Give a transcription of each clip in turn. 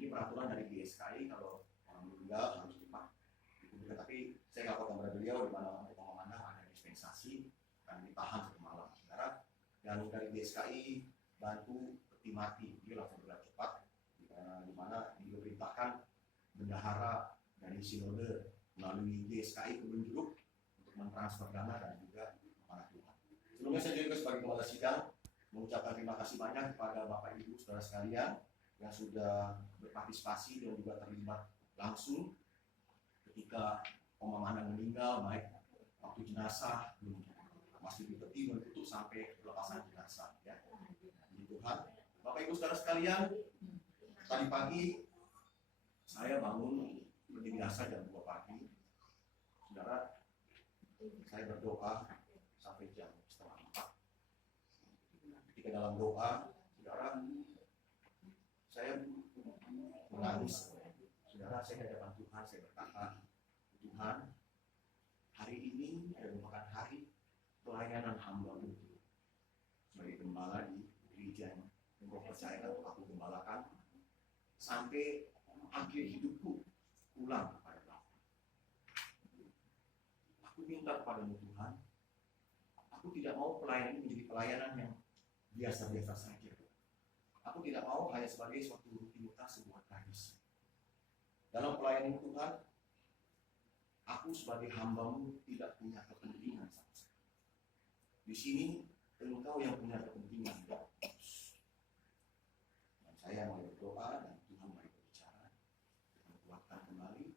Ini peraturan dari GSKI, kalau orang meninggal harus cepat dikuburkan. Tapi saya nggak tahu gambar beliau di mana untuk memandang ada dispensasi akan ditahan satu malam, saudara. Dan dari GSKI bantu peti mati, dia langsung bergerak cepat, di mana diperintahkan bendahara dari sinode melalui GSKI Kebun Jeruk untuk mentransfer dana dan juga kepada Tuhan. Sebelumnya saya juga sebagai kepala sidang mengucapkan terima kasih banyak kepada Bapak Ibu saudara sekalian yang sudah berpartisipasi dan juga terlibat langsung ketika pemakaman meninggal, baik waktu jenazah masih di peti menutup sampai pelepasan jenazah, ya. Puji Tuhan. Bapak Ibu saudara sekalian, tadi pagi saya bangun seperti biasa jam 2 pagi. Saudara, saya berdoa sampai jam 3:30. Ketika dalam doa, saudara, saya menangis. Saudara, saya di hadapan Tuhan, saya berkata, Tuhan, hari ini merupakan hari pelayanan hamba-Mu sebagai gembala di gereja yang Engkau percayakan untuk aku gembalakan sampai akhir hidupku pulang kepada Bapa. Aku minta kepada-Mu Tuhan, aku tidak mau pelayanan ini menjadi pelayanan yang biasa-biasa saja. Aku tidak mau hanya sebagai suatu rutinitas, sebuah tradisi. Dalam pelayanan Tuhan, aku sebagai hamba-Mu tidak punya kepentingan sama sekali. Di sini Engkau yang punya kepentingan. Dan saya mau berdoa dan Tuhan mau berbicara. Tuhan kuatkan kembali.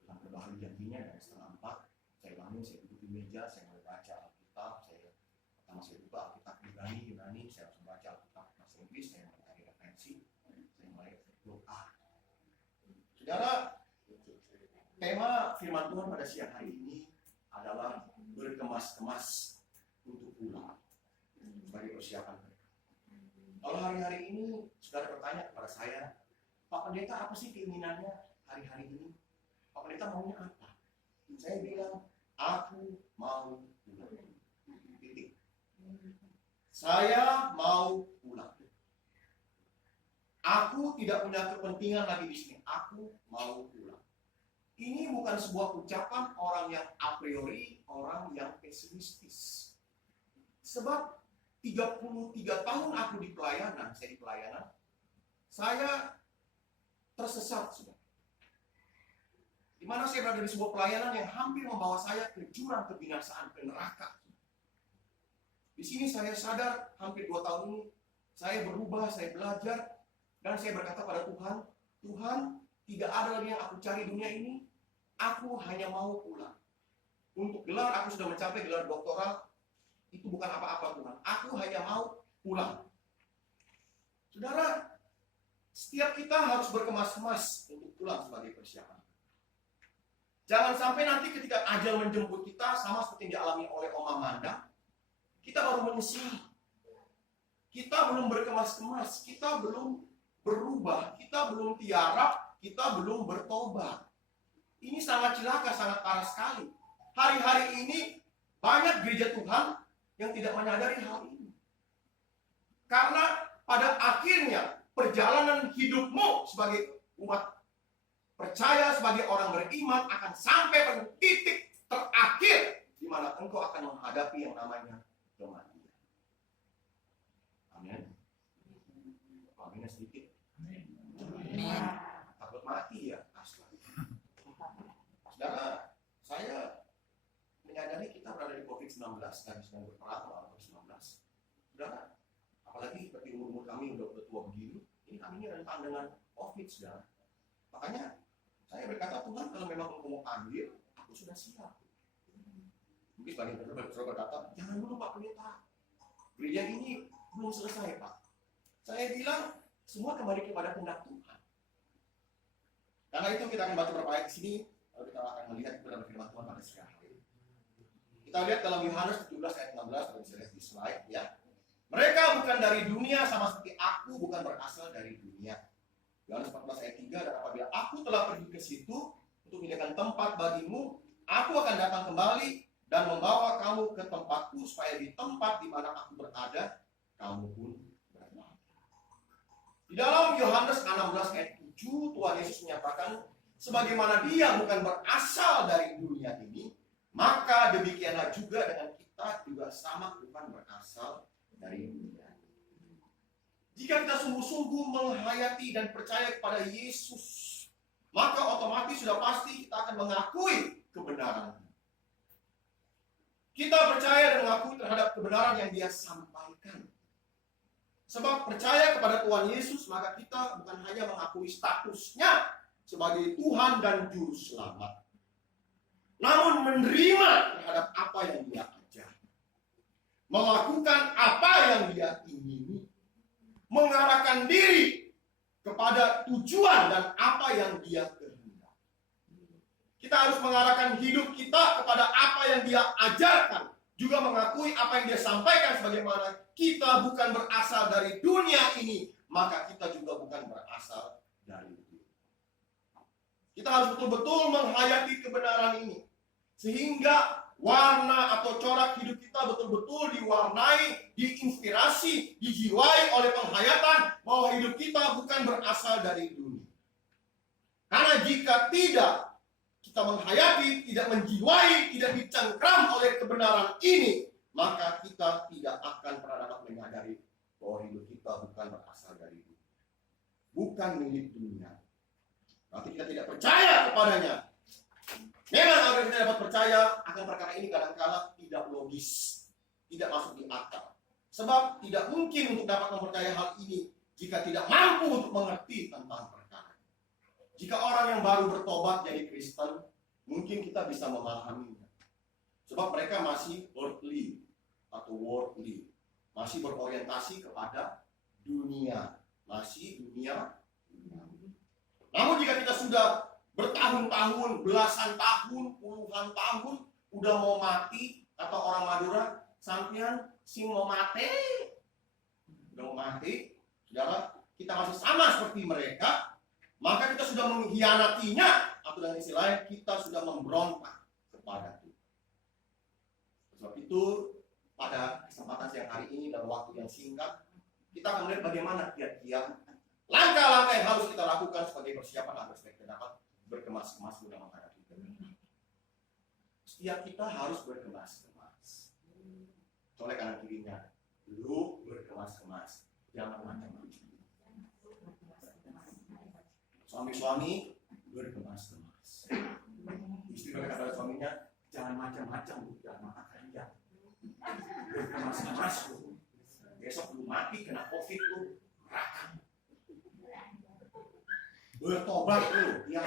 Tuhan berbahagi janjinya dari 3:30. Saya bangun, saya duduk di meja, saya mulai baca Alkitab. Pertama saya buka Alkitab Yunani, saya langsung baca Alkitab bahasa Inggris, saya mulai cari referensi, saya mulai berdoa. Saudara, tema firman Tuhan pada siang hari ini adalah berkemas-kemas untuk pulang sebagai persiapan mereka. Kalau hari-hari ini saudara bertanya kepada saya, Pak Pendeta, apa sih keinginannya hari-hari ini? Pak Pendeta maunya apa? Saya bilang, aku mau pulang. Titik. Saya mau pulang. Aku tidak punya kepentingan lagi di sini. Aku mau pulang. Ini bukan sebuah ucapan orang yang a priori, orang yang pesimistis. Sebab 33 tahun aku di pelayanan, saya tersesat sudah. Di mana saya berada di sebuah pelayanan yang hampir membawa saya ke jurang kebinasaan, ke neraka. Di sini saya sadar hampir 2 tahun ini saya berubah, saya belajar, dan saya berkata pada Tuhan, Tuhan, tidak ada lagi yang aku cari dunia ini, aku hanya mau pulang. Untuk gelar, aku sudah mencapai gelar doktoral, itu bukan apa-apa Tuhan, aku hanya mau pulang. Saudara, setiap kita harus berkemas-kemas untuk pulang sebagai persiapan. Jangan sampai nanti ketika ajal menjemput kita, sama seperti yang dialami oleh Om Amanda, kita baru menyesali. Kita belum berkemas-kemas, kita belum berubah, kita belum tiarap, kita belum bertobat. Ini sangat celaka, sangat parah sekali. Hari-hari ini banyak gereja Tuhan yang tidak menyadari hal ini. Karena pada akhirnya perjalanan hidupmu sebagai umat percaya, sebagai orang beriman akan sampai pada titik terakhir di mana engkau akan menghadapi yang namanya kematian. Amin. Aminnya sedikit. Takut mati ya, asli. Saudara, saya menyadari kita berada di COVID-19 dan sedang berperang melawan COVID-19. Saudara, apalagi seperti umur kami udah tua begini, ini kami ini rentan dengan COVID, saudara. Makanya saya berkata, Tuhan, kalau memang engkau mau ambil, aku sudah siap. Mungkin sebagian saudara berkata, jangan dulu Pak Pendeta, gereja ini belum selesai Pak. Saya bilang, semua kembali kepada kehendak Tuhan. Karena itu kita akan baca beberapa ayat di sini, lalu kita akan melihat dalam firman Tuhan pada siang hari. Kita lihat dalam Yohanes 17 ayat 16, kalau bisa lihat di slide ya. Mereka bukan dari dunia sama seperti aku bukan berasal dari dunia. Yohanes 14 ayat 3, dan apabila aku telah pergi ke situ untuk menyediakan tempat bagimu, aku akan datang kembali dan membawa kamu ke tempatku supaya di tempat di mana aku berada, kamu pun berada. Di dalam Yohanes 16 ayat 7, Tuhan Yesus menyatakan, sebagaimana dia bukan berasal dari dunia ini, maka demikianlah juga dengan kita juga sama bukan berasal dari dunia. Jika kita sungguh-sungguh menghayati dan percaya kepada Yesus, maka otomatis sudah pasti kita akan mengakui kebenaran. Kita percaya dan mengakui terhadap kebenaran yang dia sampaikan. Sebab percaya kepada Tuhan Yesus, maka kita bukan hanya mengakui statusnya sebagai Tuhan dan Juru Selamat, namun menerima terhadap apa yang dia ajar, melakukan apa yang dia ingini, mengarahkan diri kepada tujuan dan apa yang dia kehendaki. Kita harus mengarahkan hidup kita kepada apa yang dia ajarkan, juga mengakui apa yang dia sampaikan, sebagaimana kita bukan berasal dari dunia ini, maka kita juga bukan berasal dari dunia. Kita harus betul-betul menghayati kebenaran ini, sehingga warna atau corak hidup kita betul-betul diwarnai, diinspirasi, dijiwai oleh penghayatan bahwa hidup kita bukan berasal dari dunia. Karena jika tidak kita menghayati, tidak menjiwai, tidak dicengkram oleh kebenaran ini, maka kita tidak akan pernah dapat menyadari bahwa hidup kita bukan berasal dari dunia, bukan milik dunia. Tapi kita tidak percaya kepadanya. Memang agar kita dapat percaya akan perkara ini kadang-kala tidak logis, tidak masuk di akal. Sebab tidak mungkin untuk dapat mempercayai hal ini jika tidak mampu untuk mengerti tentang perkara. Jika orang yang baru bertobat jadi Kristen, mungkin kita bisa memahaminya. Sebab mereka masih earthly atau worldly, masih berorientasi kepada dunia, masih dunia. Namun jika kita sudah bertahun-tahun, belasan tahun, puluhan tahun, udah mau mati, kata orang Madura, sampean sing mau mati, udah mau mati, saudara, kita masih sama seperti mereka, maka kita sudah mengkhianatinya, atau dengan istilah lain, kita sudah memberontak kepada Tuhan. Sebab itu, pada kesempatan siang hari ini, dalam waktu yang singkat, kita akan melihat bagaimana kiat-kiat langkah-langkah yang harus kita lakukan sebagai persiapan agar kita dapat berkemas-kemas dalam menghadapi kebenaran. Setiap kita harus berkemas-kemas. Oleh kanan kirinya, lu berkemas-kemas, jangan macam-macam. Suami-suami berkemas-kemas. Istri berkata pada suaminya, jangan macam-macam, jangan makan kaya. Berkemas-kemas lu. Besok lu mati kena COVID lu, neraka. Bertobat lu, ya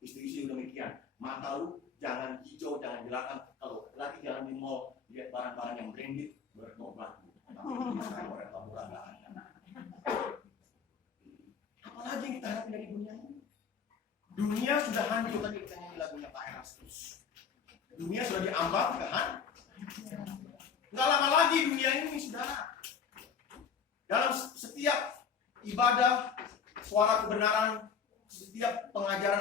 istri-istri demikian. Mata lu jangan hijau, jangan jelakan. Kalau lagi jalan di mall, lihat barang-barang yang branded, bertobat lu. Tapi misalnya orang tabura nggak ada. Apalagi yang kita hadapi dari dunia ini? Dunia sudah hancur, tadi kita nyanyi lagunya Pak Erastus. Dunia sudah diambang ke hancur. Nggak lama lagi dunia ini, saudara. Dalam setiap ibadah, suara kebenaran, setiap pengajaran